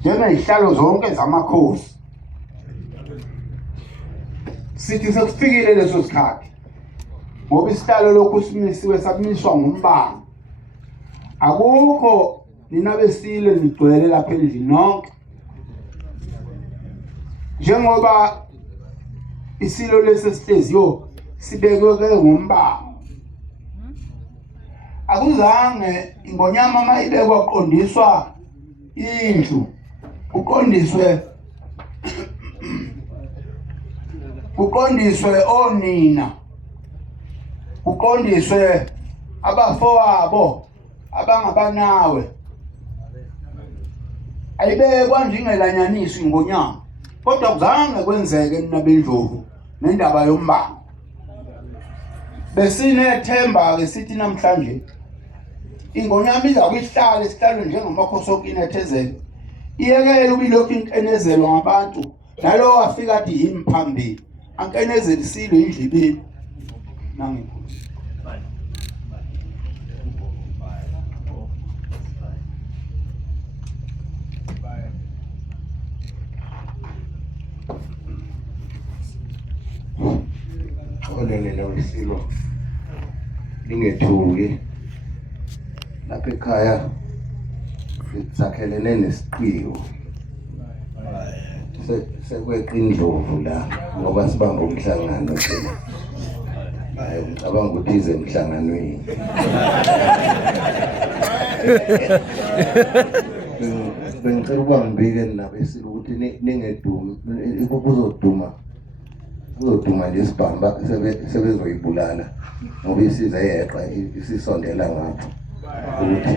njengey'hlalo zonke zamakhosi. Sithi sekufikile leso sikhathi ngoba isihlalo lokhu simisiwe sakumiswa ngumbango. Akukho nina besile nigcwele lapha endlini nonke njengoba isilo lesesihleziyo sibekwe ngumbango. Akuzange ingonyama mayibekwa qondiswa indlu kuqondiswe onina, kuqondiswe abafowabo abangabanawe. Ayibekwa njengelanyaniswa ingonyama, kodwa kuzange kwenzeke nina bendlovu nendaba yombango. Besinethemba-ke sithi namhlanje ingonyama iza kuyihlala isihlalo njengamakhosi okunethezela, iyekele ubilokhu inkenezelwa ngabantu nalo wafika athi yimi phambili ankenezeli silo indlibeni nangikhosi. Olenela usilo lingethuki lapha ekhaya sisakhelene nesiqiwo sekweqa indlovu la ngoba sibamba umhlangano phela. Hayi ngicabanga ukuthi ize emhlanganweni. Bengicela ukuba ngibike nabesilo ukuthi ningedumi kuzoduma lesibhamba sebezoyibulala ngoba isiza yeqa isisondela ngapho ukuthi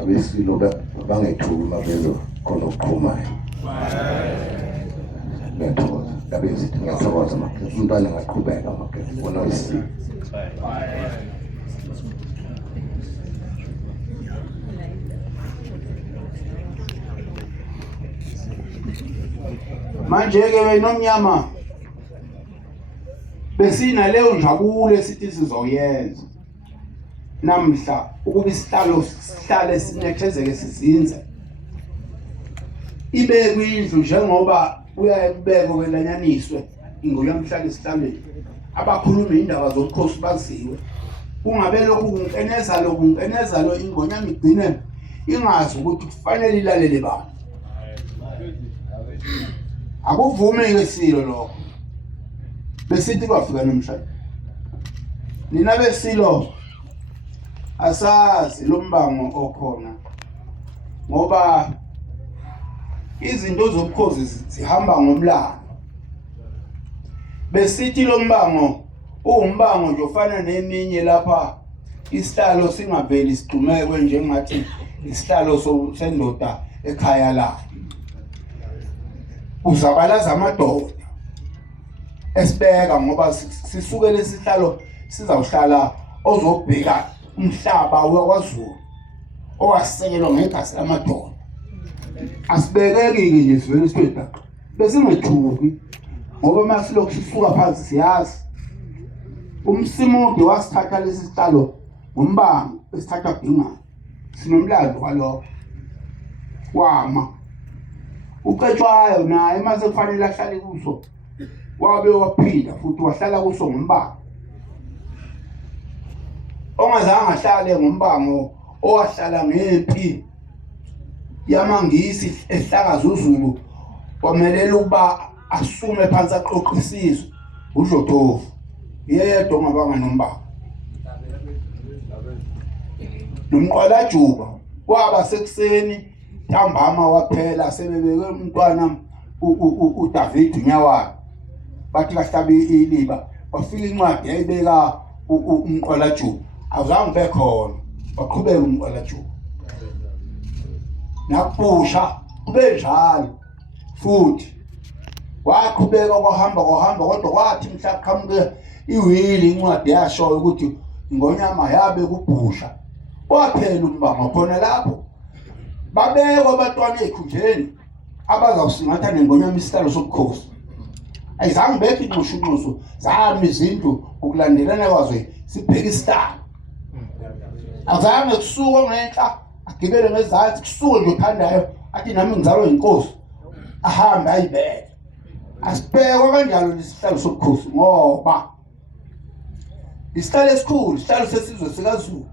abesilo bangethuki mabezo khona ukuqhumayo. Ngiyathokoza abesithi ngiyathokoza makhefu umntwana ngaqhubeka makhefu bona isiko. Manje-ke wena omnyama besina leyo njabulo esithi sizoyenza namhla ukuba isihlalo sihlale sinethezeke sizinze ibe kwindlu njengoba uyaye kubekwe kwelanyaniswe ingonyamhlala esihlalweni abakhuluma indaba zomkhosi baziwe kungabe lokhu kunkeneza lo ingonyama igcine ingazi ukuthi kufanele ilalele bani. Akuvumi-ke silo lokho besithi kwafika nomshado nina besilo asazi lo mbango okhona ngoba izinto zobukhosi zihamba ngomlando. Besithi lo mbango uwumbango nje ofana neminye lapha isihlalo singaveli sidumekwe njengathi isihlalo sendoda ekhaya la. Uzabalaza amadoda esibeka ngoba sisuke lesihlalo sizawuhlala ozobheka umhlaba wakwaZulu owasekelwa ngegazi lamadoda. Asibekeki nje sivele sibeda besingethuki ngoba masilokhu sisuka phansi siyazi umsimude wasithatha lesi sihlalo ngombango esithatha dinga sinomlando kwalokho wama uqetshwayo naye mase kufanele ahlale kuso wabe waphinda futhi wahlala kuso ngombango ongazange ahlale ngombango owahlala ngempi yamangisi ehlakaza uZulu kwamelela ukuba asume phansi aqoqisizwe uDlothofu yedwa ongabanga nombango. Nomqwalajuba kwaba sekuseni ntambama waphela sebebeke umntwana uDavid Nyawana bathi kahlabe iliba wafika incwadi yayibeka umqwalajuba awuzange bekhona waqhubeka umqwalajuba nakubusha kube njalo futhi waqhubeka kwahamba kodwa kwathi mhla qhamuke iwili incwadi yasho ukuthi ingonyama yabe kubusha waphela umbango khona lapho babekwa abantwana ekhundleni abazawusingatha nengonyama isihlalo sobukhosi. Ayizange bekho inxushunxuso zami izindlu ukulandelana kwazo sibheka isihlalo azange kusuka ngenhla agibele ngezansi kusuke nje phandayo athi nami ngizalwa inkosi ahambe ayibeke. Asibhekwa kanjalo lesihlalo sobukhosi ngoba isihlalo esikhulu, isihlalo sesizwe sikaZulu,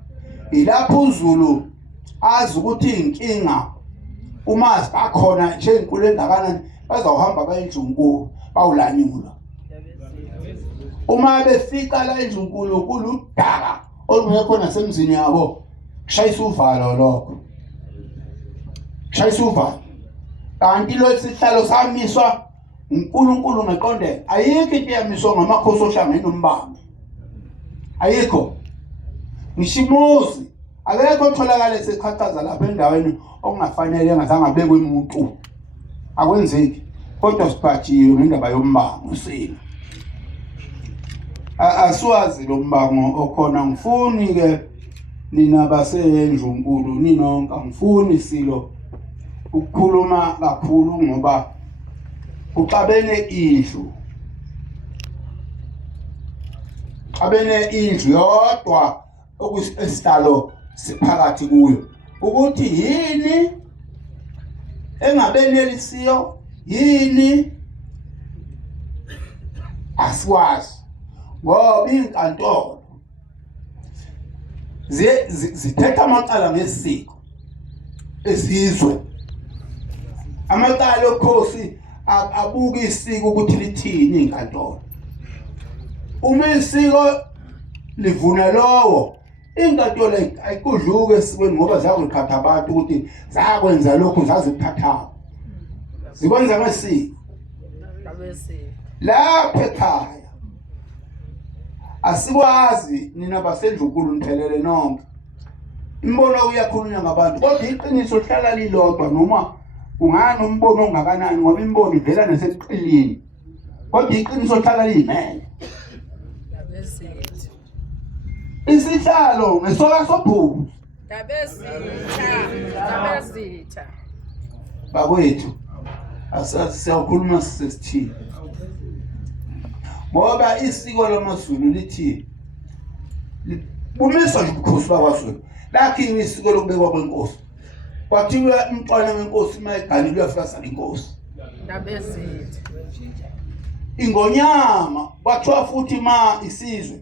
ilapho uZulu azi ukuthi inkinga uma bakhona nje inkulu engakanani bazawuhamba bayinjunkulu bawulanyula. Uma befika la injunkulu kuludaka olungekho nasemzini yabo, kushayisa uvalo lokho. Kushayisa uvalo. Kanti lo sihlalo samiswa uNkulunkulu ngeqondelo. Ayikho into eyamiswa ngamakhosi ohlangene umbambo. Ayikho. Ngishimuzi akekho otholakala eseqhaqhaza lapha endaweni okungafanele engazange abekwe umuntu. Akwenzeki. Kodwa siphathiwe ngendaba yombango sina. Asiwazi lo mbango okhona. Ngifuni ke nina basenjunkulu ninonke, ngifuni silo ukukhuluma kakhulu ngoba uxabene indlu. Xabene indlu yodwa okusesihlalo siphakathi kuyo. Ukuthi yini engabenelisiyo, yini asiwazi. Ngoba inkantolo zithetha amacala ngesiko esizwe. Amacala okhosi abuka isiko ukuthi lithini inkantolo. Uma isiko livuna lowo, inkantolo ayikudluke esikweni ngoba zakukhatha abantu ukuthi zakwenza lokhu zaziphatha. Zikwenza ngesiko. Lapha ekhaya asikwazi nina basenjunkulu niphelele nonke. Imbono uyakhulunywa ngabantu kodwa iqiniso lihlala lilodwa noma ungani umbono ongakanani ngoba imbono ivela naseqilini. Kodwa iqiniso lihlala limele. Isihlalo ngesoka sobhuku. Dabezitha. Bakwethu siyakhuluma sisithini. Ngoba isiko lamaZulu lithi bumiswa nje ubukhosi bakwaZulu. Lakhiwe isiko lokubekwa kwenkosi. Kwathiwa umntwana wenkosi mayiganile uyafika sala inkosi. Dabezitha. Ingonyama kwathiwa futhi ma isizwe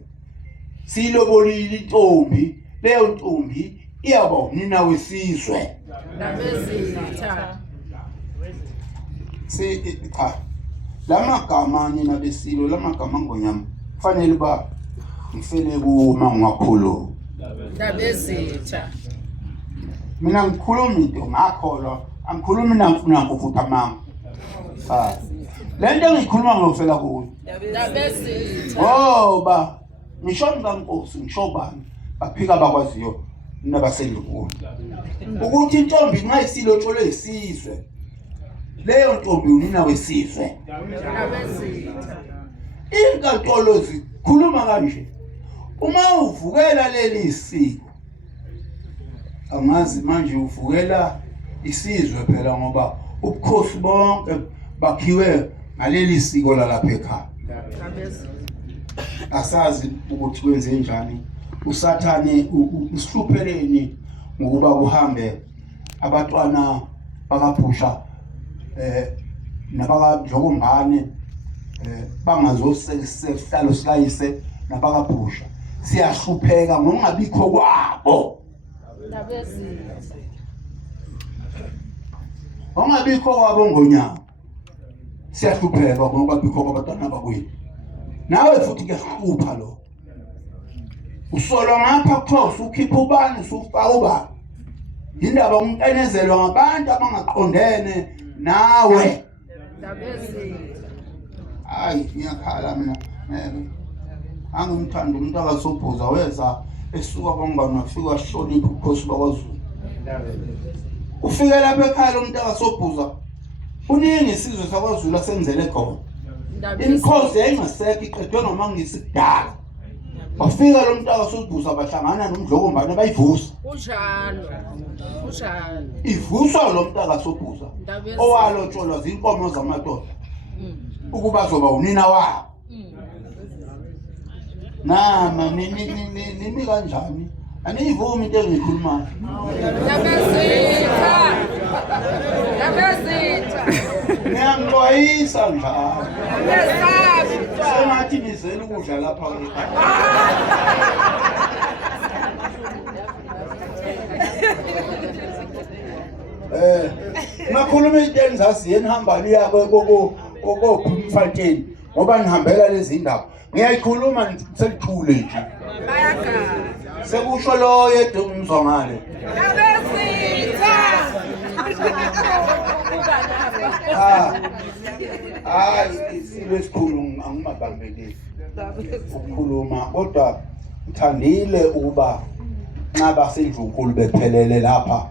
silobolile intombi, leyo ntombi iyaba unina wesizwe. Dabezitha. Cha. Lamagama nina besilo, lamagama ngonyama kufanele ba ngifele kuma ngakhulu. Dabezitha. Mina ngikhuluma into ngakholwa, angikhulumi nanku futhi amanga. Lento engikhuluma ngofela kuyo. Dabezitha. Ngoba ngisho ngankosi ngisho bani baphika bakwaziyo nabasendukulo. Ukuthi intombi nxa isilotshole isizwe, leyo ntombi unina wesizwe. Dabezitha. Inkantolo zikhuluma kanje. Uma uvukela leli siko, angazi manje uvukela isizwe phela ngoba ubukhosi bonke bakhiwe ngaleli siko lalapha ekhaya. Asazi ukuthi kwenze njani. Usathane usihlupheleni ngokuba kuhambe abatwana bakaBhusha nabakaNjokombane bangazosehlalo silayise nabakaBhusha. Siyahlupheka ngokungabikho kwabo. Dabezitha. Ongabikho kwabo ngonyama. Siyahlupheka ngokungabikho kwabatwana bakwethu. Nawe futhi ke hlupha lo. Usola ngapha kuthiwa usukhipha ubani usufaka ubani. Indaba umqenezelwa ngabantu abangaqondene nawe. Dabezitha. Hayi ngiyakhala mina. Angimthanda umuntu akasobhuza weza esuka kwangani wafika hlonipha ubukhosi bakwaZulu. Ufike lapha ekhaya umuntu akasobhuza. Uningi isizwe sakwaZulu asenzele khona. Inkosi yayingasekho iqedwe ngamangisi kudala. Wafika lo muntu akasobhuza bahlangana noMdlokombane bayivusa. Unjalo. Ivuswa lo muntu akasobhuza. Owalotsholwa zinkomo zamadoda. Ukuba zoba unina wabo. Nama nimi kanjani? Aniyivumi into engikhulumayo. Dabezitha. Ngiyangixwayisa njalo. Ngesabi. Sengathi nizela ukudla lapha ekhaya. Ngakhuluma into engizaziyo enihamba liya koBloemfontein ngoba nihambela lezi ndaba. Ngiyayikhuluma selithule nje. Bayagana. Sekusho lo yedwa umzongale. Ndabezitha. Hayi silesikhulu angimabambeleli ukukhuluma kodwa ngithandile ukuba nxa baseNdlunkulu bephelele lapha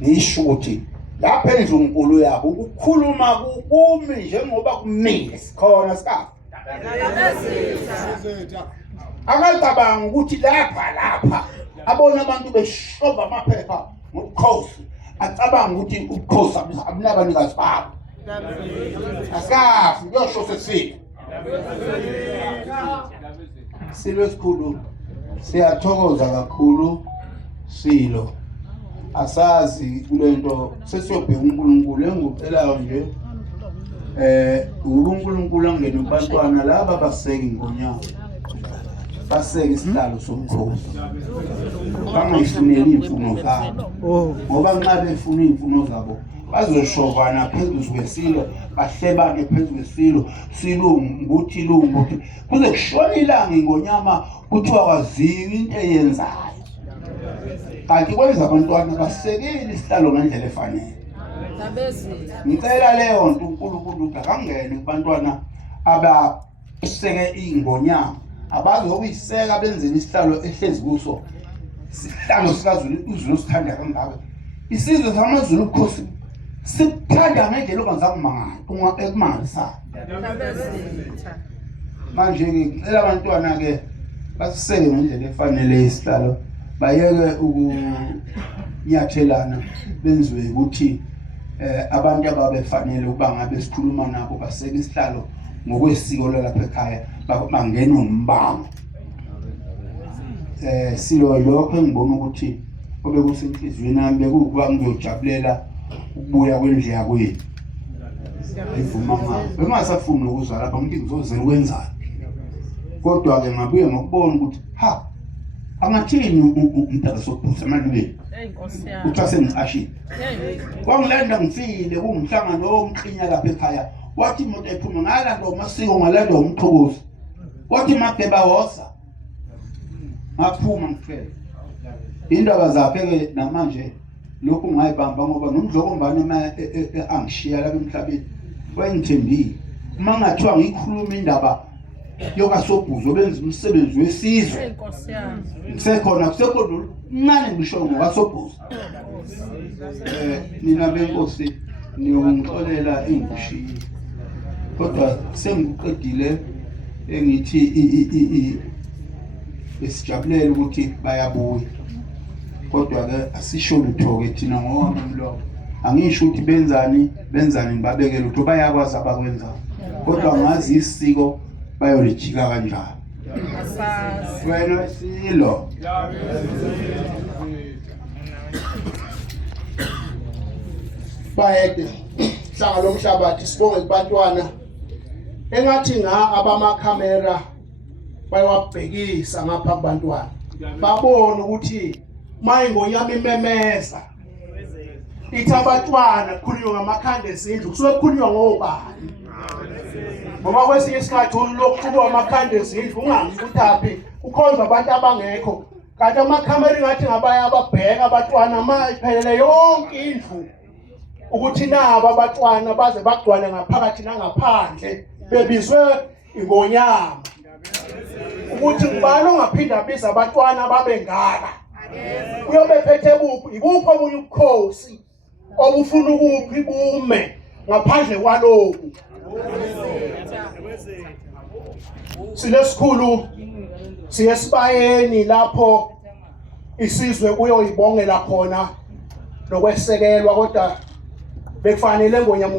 nisho ukuthi lapha eNdlunkulu yabo ukukhuluma kumi njengoba kumile khona sika akacabanga ukuthi lapha abona abantu beshova amaphepha ngobukhosi acabanga ukuthi ubukhosi abunabanikazi babo asikafi kuyosho sesifika silesikhulu siyathokoza kakhulu silo asazi kulento sesiyobheka uNkulunkulu engicelayo nje uNkulunkulu angene kubantwana laba baseke ingonyama baseke isihlalo somkhosi bangayifuneli imfuno zabo ngoba nxa befuna imfuno zabo bazoshokwana phezulu kwesilo bahlebane phezulu kwesilo silungu ukuthi kuze kushona ilanga ingonyama kuthiwa kwaziwa into eyenzayo kanti kwenza abantwana basekeli isihlalo ngendlela efanele. Ngicela leyo nto uNkulunkulu ukuthi akangene kubantwana abaseke ingonyama abazokuyiseka benzele isihlalo ehlezi kuso isihlalo sikaZulu uZulu sithanda kangaka isizwe samaZulu ukhosi sikuthanda ngendlela ongazange ekumangalisayo. Manje ngicela abantwana ke basiseke ngendlela efanele isihlalo bayeke ukunyathelana benziwe ukuthi abantu ababefanele ukuba ngabe sikhuluma nabo baseke isihlalo ngokwesiko lalapha ekhaya bangena umbango. Silo lokho engibona ukuthi obekusenhlizweni yami bekukuba ngiyojabulela ukubuya kwendlela kwethu. Ayivuma ngayo. Bengasafuni ukuzwa lapha ngithi ngizozela ukwenzani. Kodwa ke ngabuye ngokubona ukuthi angathini umntaka sokuphuza emalibeni. Enkosi yami. Uthase ngicashile. Kwangilanda ngifile kungumhlangano omqinya lapha ekhaya. Wathi umuntu ephuma ngalanda umasiko ngalanda umthokozi. Wathi mageba wosa. Ngaphuma ngifele. Indaba zakhe ke namanje lokhu ngayibamba ngoba nomdlokombane angishiya lapha emhlabeni. Wayengithembile. Uma ngathiwa ngikhuluma indaba yokaSobhuzo benza umsebenzi wesizwe. Enkosi yami. Sekhona kusekhona uncane ngisho ngokaSobhuzo. Nina benkosi niyongixolela ingushiya. Kodwa sengiqedile engithi esijabulela ukuthi bayabuya. Kodwa ke asisho lutho ke thina ngowami umlomo. Angisho ukuthi benzani ngibabeke lutho bayakwazi abakwenzayo. Kodwa ngazi isiko bayolijika kanjalo. Asazi. Wena silo. Bayede hlanga lomhlabathi sibonge kubantwana engathi abamakhamera bayawabhekisa ngapha kubantwana babone ukuthi mayingonyama imemeza ithi abantwana kukhulunywa ngamakhanda ezindlu kusuke kukhulunywa ngobani ngoba kwesinye isikhathi ulokuqhuba amakhanda ezindlu ungangikuthaphi ukhonza abantu abangekho kanti amakhamera ingathi ngabaya ababheka abantwana mayiphelele yonke indlu ukuthi nabo abantwana baze bagcwale ngaphakathi nangaphandle bebizwe ingonyama ukuthi ngibani ongaphinda biza abantwana babe ngaka uyobe phethe kuphi ikuphi omunye ubukhosi obufuna ukuphi bume ngaphandle kwalokhu silesikhulu siyesibayeni lapho isizwe kuyoyibongela khona nokwesekelwa kodwa bekufanele ngonyama